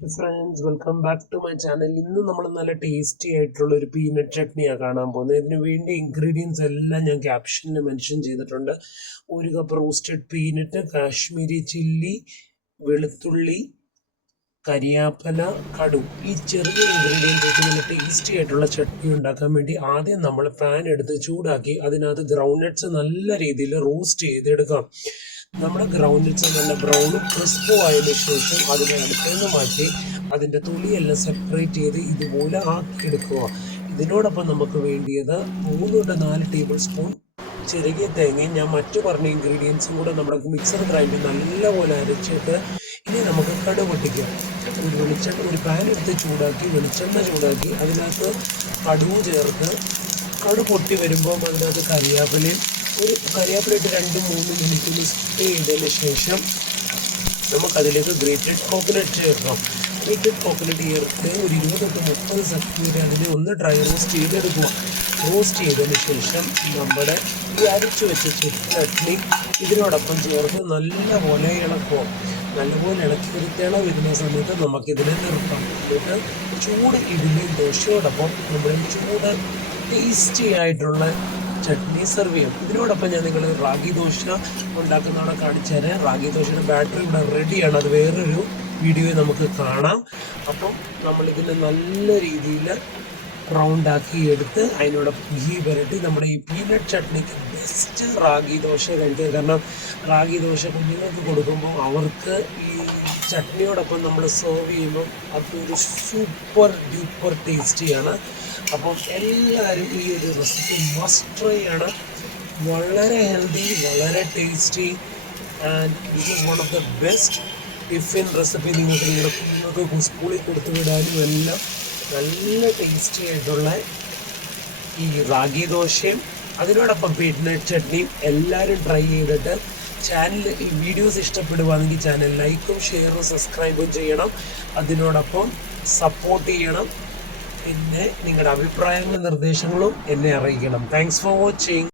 Friends, welcome back to my channel. ഇന്ന് നമ്മൾ നല്ല ടേസ്റ്റി ആയിട്ടുള്ള ഒരു പീനട്ട് ചട്നിയാണ് കാണാൻ പോകുന്നത്. ഇതിന് വേണ്ടി ഇൻഗ്രീഡിയൻസ് എല്ലാം ഞാൻ ക്യാപ്ഷനിൽ മെൻഷൻ ചെയ്തിട്ടുണ്ട്. 1 cup roasted peanut, Kashmiri chilli, വെളുത്തുള്ളി, കരിയാപ്പല, കടു. ഈ ചെറിയ ഇൻഗ്രീഡിയൻസ് വെച്ച് നല്ല ടേസ്റ്റി ആയിട്ടുള്ള ചട്നി ഉണ്ടാക്കാൻ വേണ്ടി ആദ്യം നമ്മൾ പാൻ എടുത്ത് ചൂടാക്കി അതിനകത്ത് ഗ്രൗണ്ട്നട്ട്സ് നല്ല രീതിയിൽ റോസ്റ്റ് ചെയ്തെടുക്കാം. നമ്മുടെ ഗ്രൗണ്ട്നട്ട്സ് നല്ല ബ്രൗണും ക്രിസ്പും ആയതിനു ശേഷം അതിനെ അടുത്തേന്ന് മാറ്റി അതിൻ്റെ തൊലിയെല്ലാം സെപ്പറേറ്റ് ചെയ്ത് ഇതുപോലെ ആക്കിയെടുക്കുക. ഇതിനോടൊപ്പം നമുക്ക് വേണ്ടിയത് 3 to 4 ടേബിൾ സ്പൂൺ ചെറിയ തേങ്ങയും ഞാൻ മറ്റു പറഞ്ഞ ഇൻഗ്രീഡിയൻസും കൂടെ നമ്മുടെ മിക്സർ ഗ്രൈൻഡിൽ നല്ലപോലെ അരച്ചിട്ട് ഇനി നമുക്ക് കടു പൊട്ടിക്കാം. ഒരു പാൻ എടുത്ത് വെളിച്ചെണ്ണ ചൂടാക്കി അതിനകത്ത് കടുവ് ചേർത്ത് കടു പൊട്ടി വരുമ്പോൾ അതിനകത്ത് കരിയാപ്പിലയിട്ട് 2-3 മിനിറ്റ് സ്പ്രേ ചെയ്തതിന് ശേഷം നമുക്കതിലേക്ക് ഗ്രേറ്റഡ് കോക്കനട്ട് ചേർക്കാം. ഗ്രേറ്റഡ് കോക്കനട്ട് ചേർത്ത് ഒരു 20 to 30 സെക്കൻഡ് വരെ അതിനെ ഒന്ന് ഡ്രൈ റോസ്റ്റ് ചെയ്തെടുക്കുക. റോസ്റ്റ് ചെയ്തതിന് ശേഷം നമ്മുടെ ഈ അരച്ചു വെച്ച ചട്നി ഇതിനോടൊപ്പം ചേർത്ത് നല്ലപോലെ ഇളക്കുക. നല്ലപോലെ ഇളക്കി ഒരു തിള വരുന്ന സമയത്ത് നമുക്കിതിനെ നിർത്താം. എന്നിട്ട് ചൂട് ഇഡ്ഡലി ദോശയോടൊപ്പം നമ്മുടെ ചൂട് ടേസ്റ്റി ആയിട്ടുള്ള ചട്നി സെർവ് ചെയ്യും. ഇതിനോടൊപ്പം ഞാൻ നിങ്ങൾ റാഗി ദോശ ഉണ്ടാക്കുന്നതോടെ കാണിച്ചു തരാം. റാഗി ദോശയുടെ ബാറ്ററി ഇവിടെ റെഡിയാണ്. അത് വേറൊരു വീഡിയോയിൽ നമുക്ക് കാണാം. അപ്പം നമ്മളിതിനെ നല്ല രീതിയിൽ റൗണ്ടാക്കി എടുത്ത് അതിനോടൊപ്പം ഘീ പുരട്ടി നമ്മുടെ ഈ പീനട്ട് ചട്നിക്ക് ബെസ്റ്റ് റാഗി ദോശ കഴിക്കുക. കാരണം റാഗി ദോശ കുഞ്ഞുങ്ങൾക്ക് കൊടുക്കുമ്പോൾ അവർക്ക് ഈ ചട്നിയോടൊപ്പം നമ്മൾ സെർവ് ചെയ്യുമ്പോൾ അതൊരു സൂപ്പർ ഡ്യൂപ്പർ ടേസ്റ്റിയാണ്. അപ്പം എല്ലാവരും ഈ ഒരു റെസിപ്പി മസ്റ്റ് ട്രൈ ആണ്. വളരെ ഹെൽത്തി, വളരെ tasty and this is one of the best tiffin recipe. നിങ്ങൾക്ക് നിങ്ങളുടെ കുഞ്ഞുങ്ങൾക്ക് സ്കൂളിൽ കൊടുത്തു വിടാനും എല്ലാം നല്ല ടേസ്റ്റി ആയിട്ടുള്ള ഈ റാഗി ദോശയും അതിനോടൊപ്പം പീനട്ട് ചട്നിയും എല്ലാവരും ട്രൈ ചെയ്തിട്ട് ഈ വീഡിയോസ് ഇഷ്ടപ്പെടുകയാണെങ്കിൽ ചാനൽ ലൈക്കും ഷെയറും സബ്സ്ക്രൈബും ചെയ്യണം. അതിനോടൊപ്പം സപ്പോർട്ട് ചെയ്യണം. പിന്നെ നിങ്ങളുടെ അഭിപ്രായങ്ങളും നിർദ്ദേശങ്ങളും എന്നെ അറിയിക്കണം. Thanks for watching.